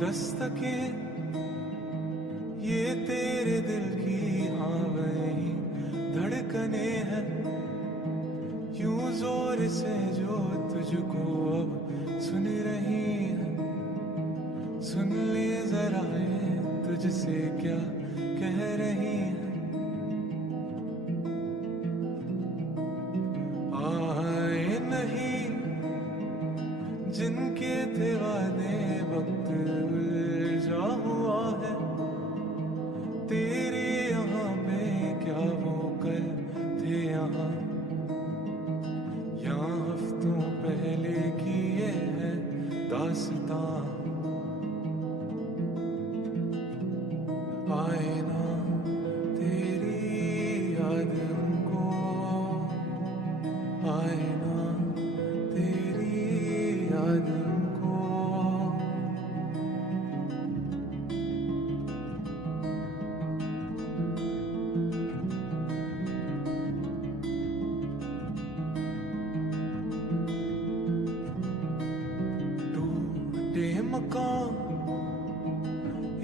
दस्तकें ये तेरे दिल की हाँ वही धड़कने हैं, यूं जोर से जो तुझको अब सुन रही है। सुन ले जरा ये तुझसे क्या कह रही है। आए नहीं जिनके थे वादे, वक्त उलझा हुआ है। तेरे यहाँ पे क्या वो कल थे यहाँ हफ्तों पहले की ये है दास्तां। आए ना तेरी याद उनको, आए ना तेरी याद उनको। टूटे मकान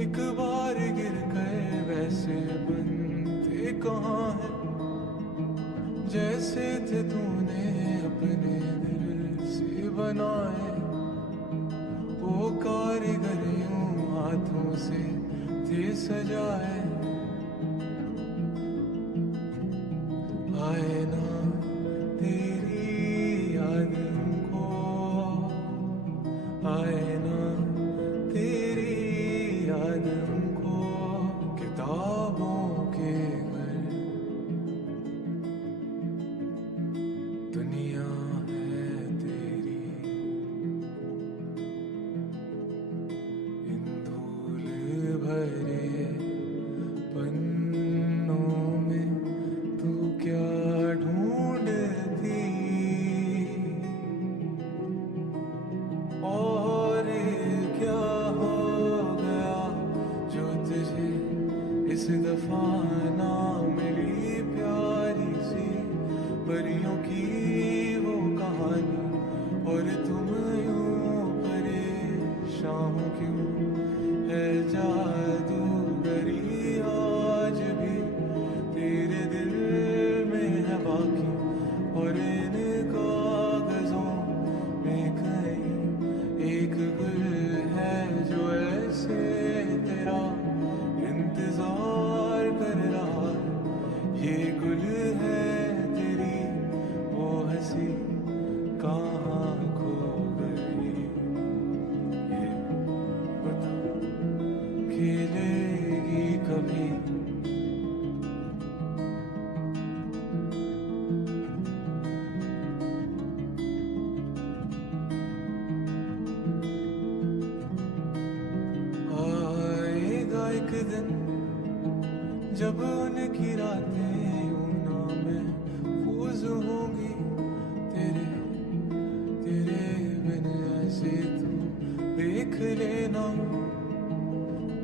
एक बार गिर गए वैसे बनते कहाँ है। जैसे थे तूने अपने दिल से बनाए, वो कारीगर यूं हाथों से थे सजाए। आए ना तेरी याद उनको, आए ना तेरी याद उनको। किताबों के घर दुनिया है तेरी, इन धूल भरे पन्नों में तू क्या ढूंढती। और क्या हो गया जो तुझे इस दफा ना मिली प्यारी सी परियों की वो कहानी। और तुम यूं परेशान क्यों है जादूगरी आज भी तेरे दिल में है बाकी। और इन कागजों में कहीं एक गुल है जो ऐसे तेरा इंतजार कर रहा है। ये गुल है तेरी वो हंसी कहाँ खो गई, ये बता खिलेगी कभी। आएगा एक दिन जब उनकी रातें यूं ना महफूज होंगी। तेरे तेरे बिन ऐसे तू देख लेना,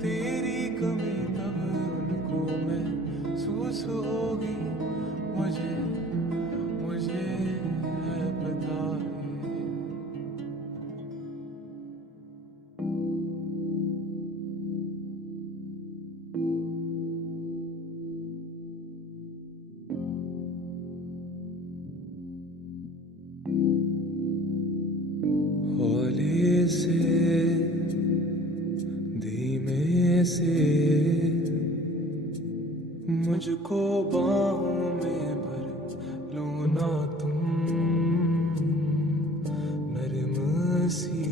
तेरी कमी तब उनको महसूस होगी। मुझे मुझे है पता है। हौले से धीमे से मुझको बाहों में भर लो ना तुम। नरम सी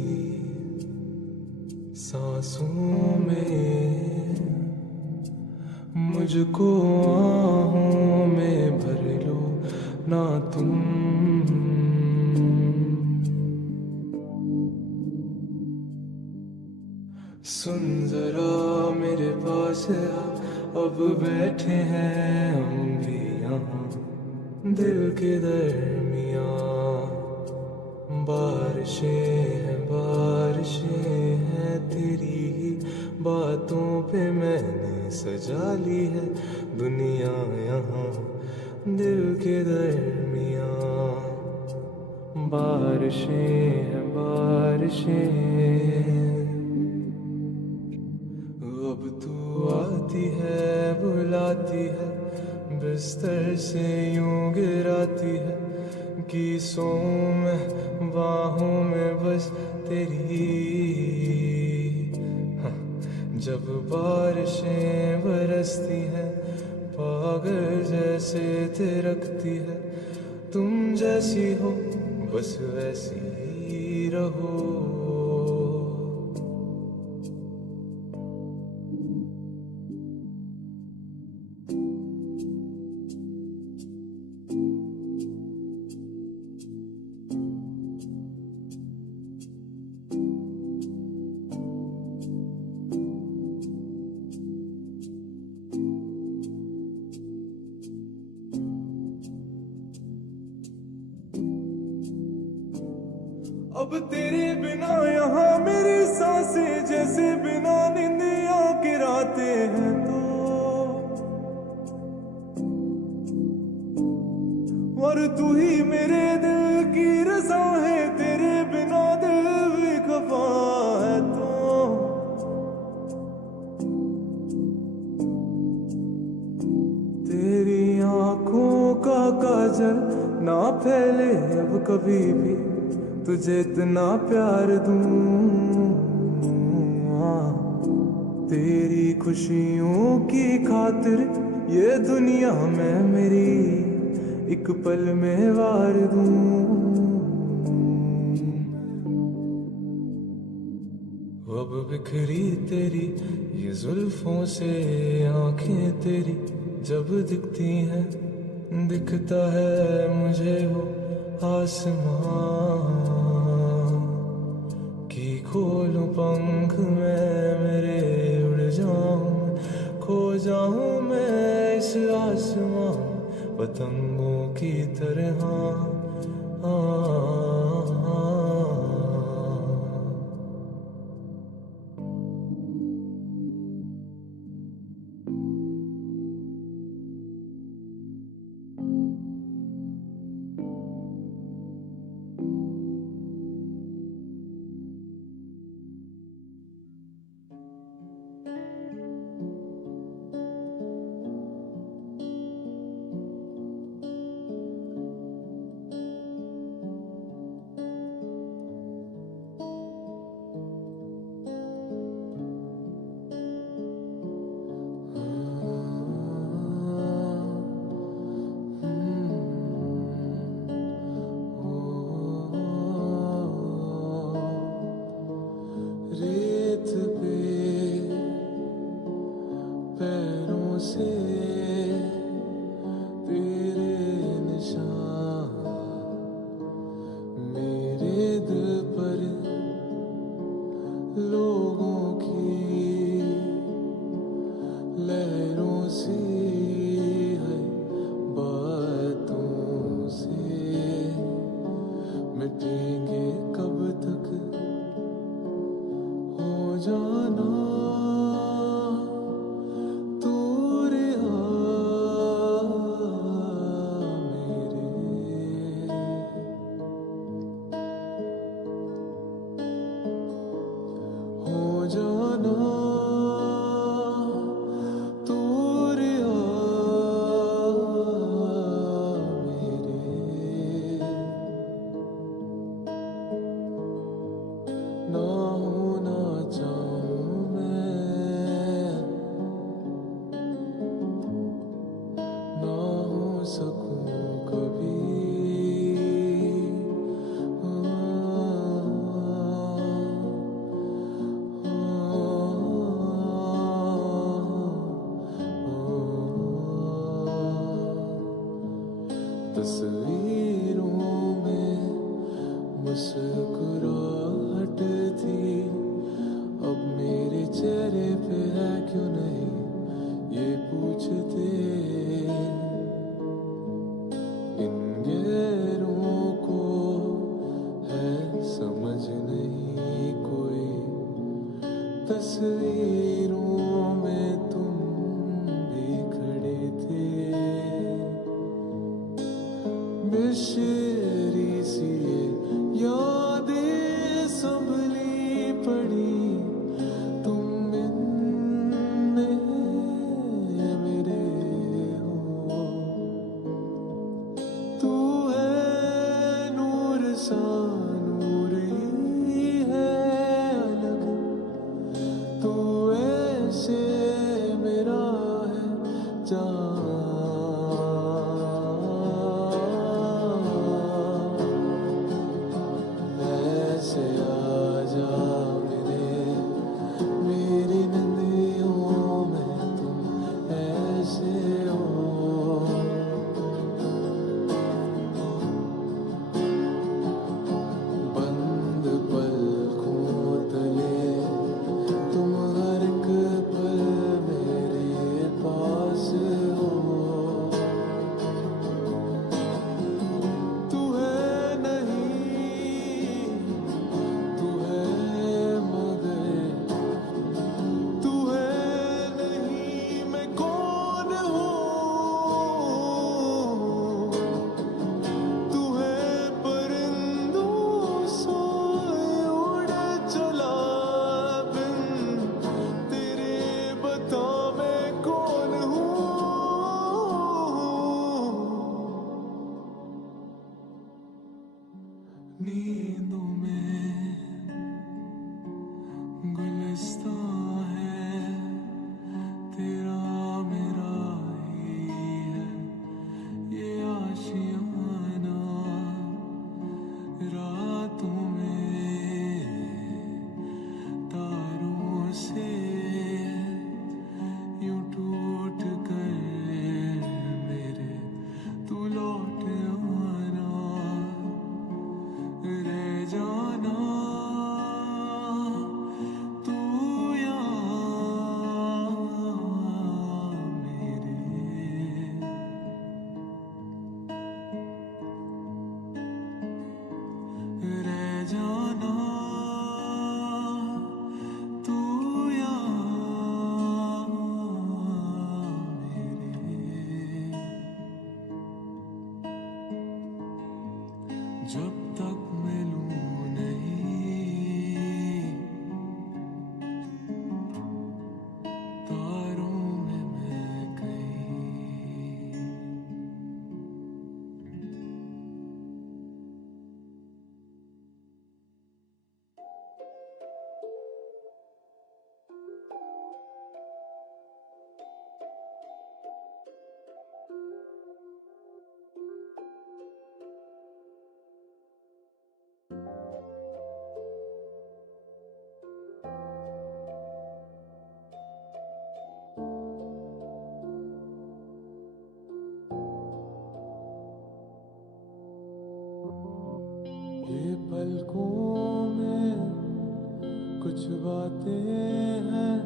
सांसों में मुझको आहों में भर लो ना तुम। सुन जरा मेरे पास आ, अब बैठे हैं हम भी यहाँ दिल के दरमियाँ। बारिशें हैं तेरी ही बातों पे मैंने सजा ली है दुनिया यहाँ दिल के दरमियाँ। बारिशें हैं बारिशें। किसों में बाहों में बस तेरी। हाँ, जब बारिशें बरसती हैं पागल जैसे थिरकती है। तुम जैसी हो बस वैसी ही रहो। अब तेरे बिना यहाँ मेरी सांसें जैसे बिना निंदिया गिराते हैं। तो और तू ही मेरे दिल की रज़ा है, तेरे बिना दिल भी खफा है। तो तेरी आंखों का काजल ना फैले अब कभी भी, तुझे इतना प्यार दूं। तेरी खुशियों की खातिर ये दुनिया में मेरी एक पल में वार दूं। अब बिखरी तेरी ये जुल्फों से आंखें तेरी जब दिखती हैं, दिखता है मुझे वो आसमां कि खोलूं पंख मैं मेरे उड़ जाऊं, खो जाऊं मैं इस आसमां पतंगों की तरह। रेत पे पैरों से तेरे निशान मेरे दिल पर लोगों की लहरों सी है बातों से मिटेंगे कब तक हो जाना दूर मेरे। हो जाना दूर मेरे। ना होना चाहूं मैं, ना हो सकूं कभी। तस्वीरों में मुस्कुराहट थी, अब मेरे चेहरे पे है क्यों नहीं ये पूछते। इन गैरों को है समझ नहीं कोई, तस्वीरों में तुम भी खड़े थे। मिशरी सी यादें संभली पड़ी तुम में मेरे हो। तू है पलकों में कुछ बातें हैं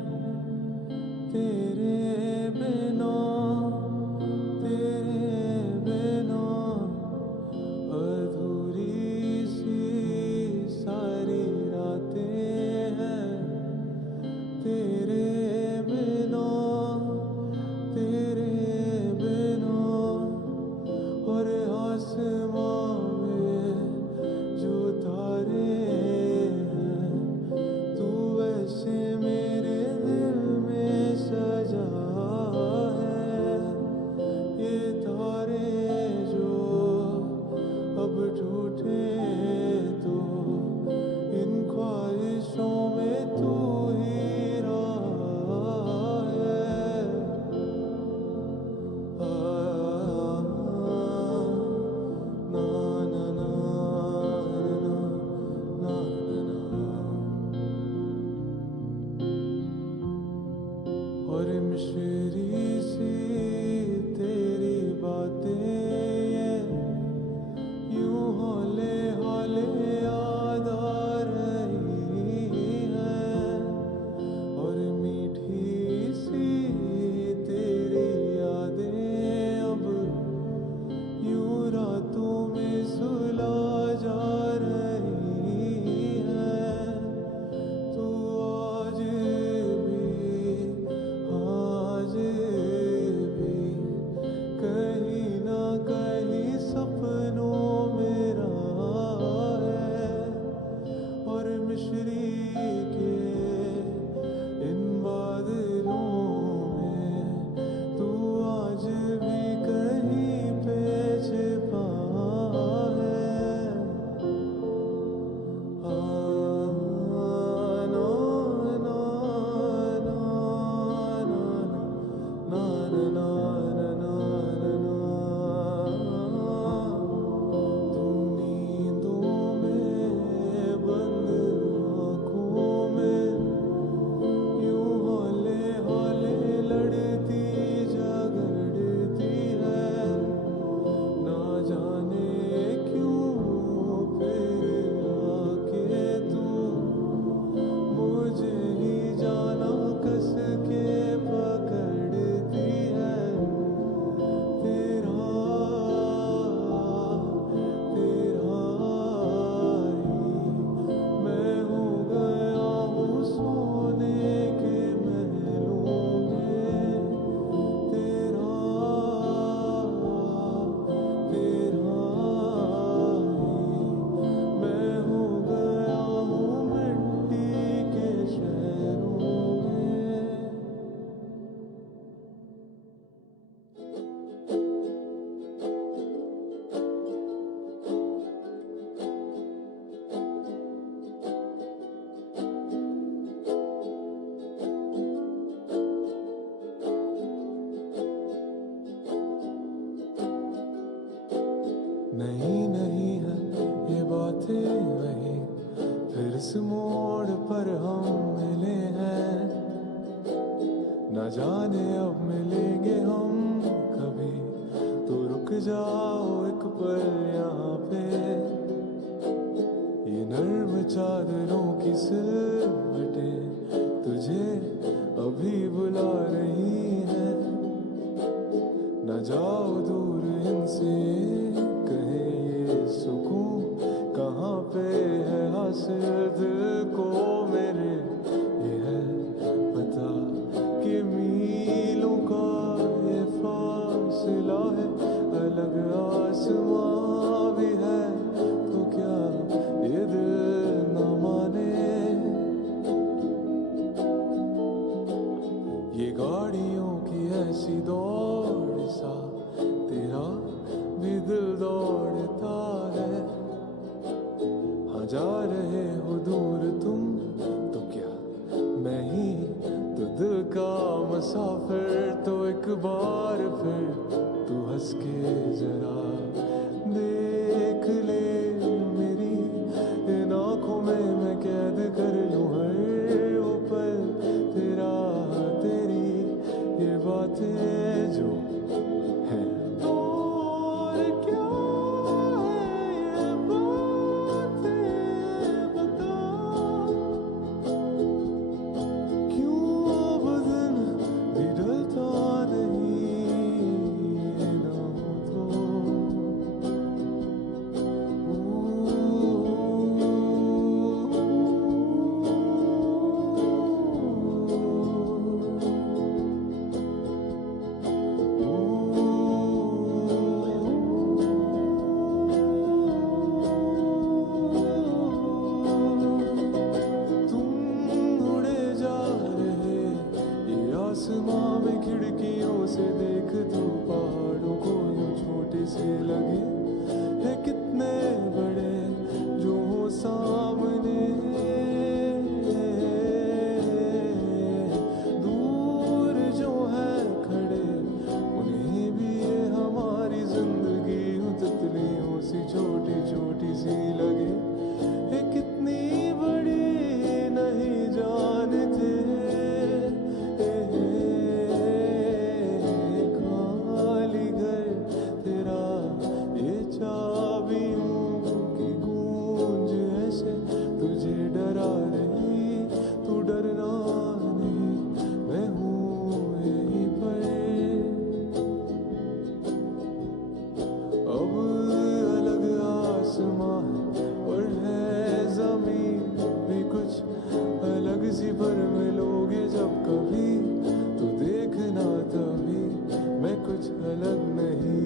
तेरे बिना, तेरे बिना अधूरी सी सारी रातें हैं तेरे बिना, तेरे बिना। और आसमां में जो तारे हैं तू वैसे मेरे दिल में सजा है। ये तारे जो अब टूटे तो इन ख्वाहिशों में तू ही रहा है। ना ना ना ना ना ना। और मिश्री सी तेरी बातें ये यूं हौले हौले याद आ रही है। और मीठी सी तेरी यादें अब यूं रातों में सुला जा रही है। तू आज भी, आज भी कहीं ना कहीं सपनों में रहा है। और मिश्री के इन बादलों में तू आज भी कहीं पे छिपा है। ना ना ना ना ना ना ना ना। तू नींदों में बंद आँखों में यूं हौले हौले लड़ती झगड़ती है। ना जाने क्यों फिर आके तू मुझे ही जाना कस के पकड़ती है। तेरा तेरा ही मैं हो गया हूँ सोने के महलों में। तेरा तेरा ही मैं हो गया हूँ मिट्टी के शहरों में। नहीं नहीं है ये बातें वही, फिर इस मोड़ पर हम मिले हैं। न जाने अब मिलेंगे हम कभी, तो रुक जाओ एक पल यहाँ पे। ये नर्म चादरों की सिलवटें तुझे अभी बुला रही हैं। न जाओ दूर इनसे कहे ये सुकून कहाँ पे है हासिल दिल को मेरे। ये है पता कि मीलों का ये फासला है, अलग आसमां भी है तो क्या ये दिल न माने। ये गाड़ियों की ऐसी दौड़ सा तेरा भी दिल दौड़ता है। हाँ जा रहे हो दूर तुम तो क्या मैं ही तो दिल का मुसाफिर। तो एक बार फिर तू हंस के जरा देख ले मेरी इन आँखों में मैं कैद कर लूँ हर वो पल तेरा तेरी ये बातें जो हैं। और क्या है ये बातें खिड़कियों से देख तू पहाड़ों को यूं छोटे से लगे है कितने बड़े जो हो सामने, दूर जो है खड़े उन्हें भी ये हमारी जिंदगी यूं तितलियों सी छोटी छोटी सी लगे है कितनी बड़ी नहीं जानते। खाली घर तेरा ये चाबियों की गूंज ऐसे तुझे डरा रही, तू डरना नहीं मैं हूँ यहीं पर। अब अलग आसमान और है जमीन भी कुछ अलग सी पर मिलोगे जब कभी तो देखना तभी मैं कुछ अलग नहीं।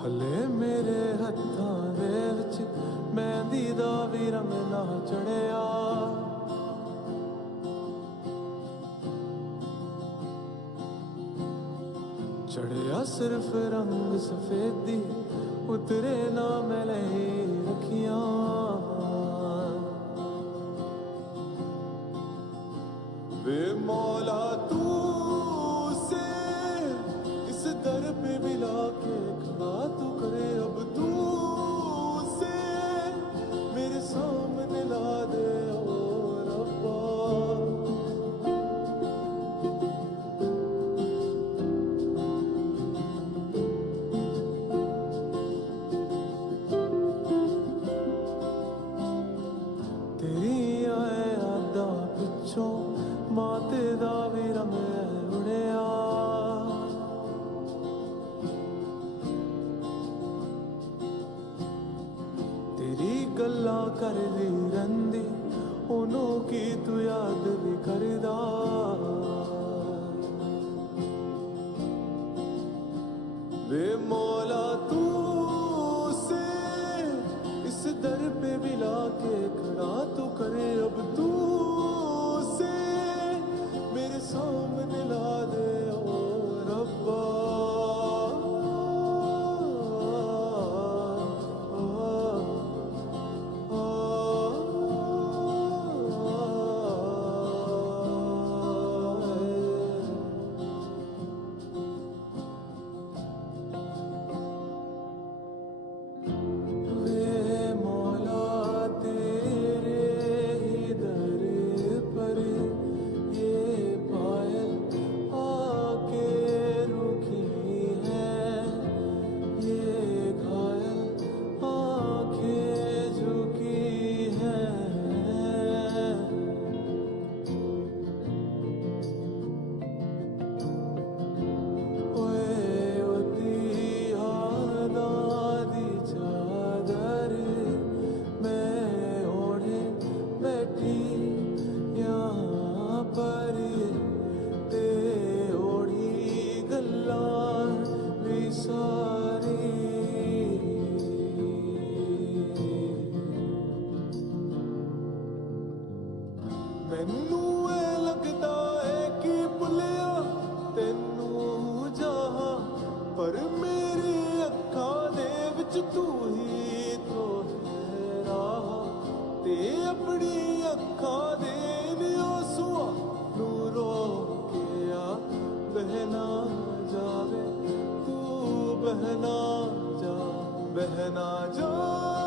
हले मेरे हत्थां दे विच मेहंदी दा भी रंग ना चढ़िया, चढ़िया सिर्फ रंग सफेदी उतरे ना मैले रखियां। वे मौला तू से इस दर पे मिला के खड़ा तू करे अब तू से मेरे सामने ला दे ओ रब्बा। तेरी आए यादां पिछों माते दा भी रंग उड़िया, तेरी गल्लां करदी रहिंदी ओनू की तू याद भी करदा। वे मौला तू से इस दर पे मिला के खड़ा तू करे अब तू से मेरे सामने ला दे ओ रब्बा। मैनू लगदा है कि भुलिया तेनू जहां पर मेरी अखां दे विच तू ही तो है राह। ते अपनी अखां दे आंसुआं नू रोकिया बहना जावे तू बहना जा बहना जा।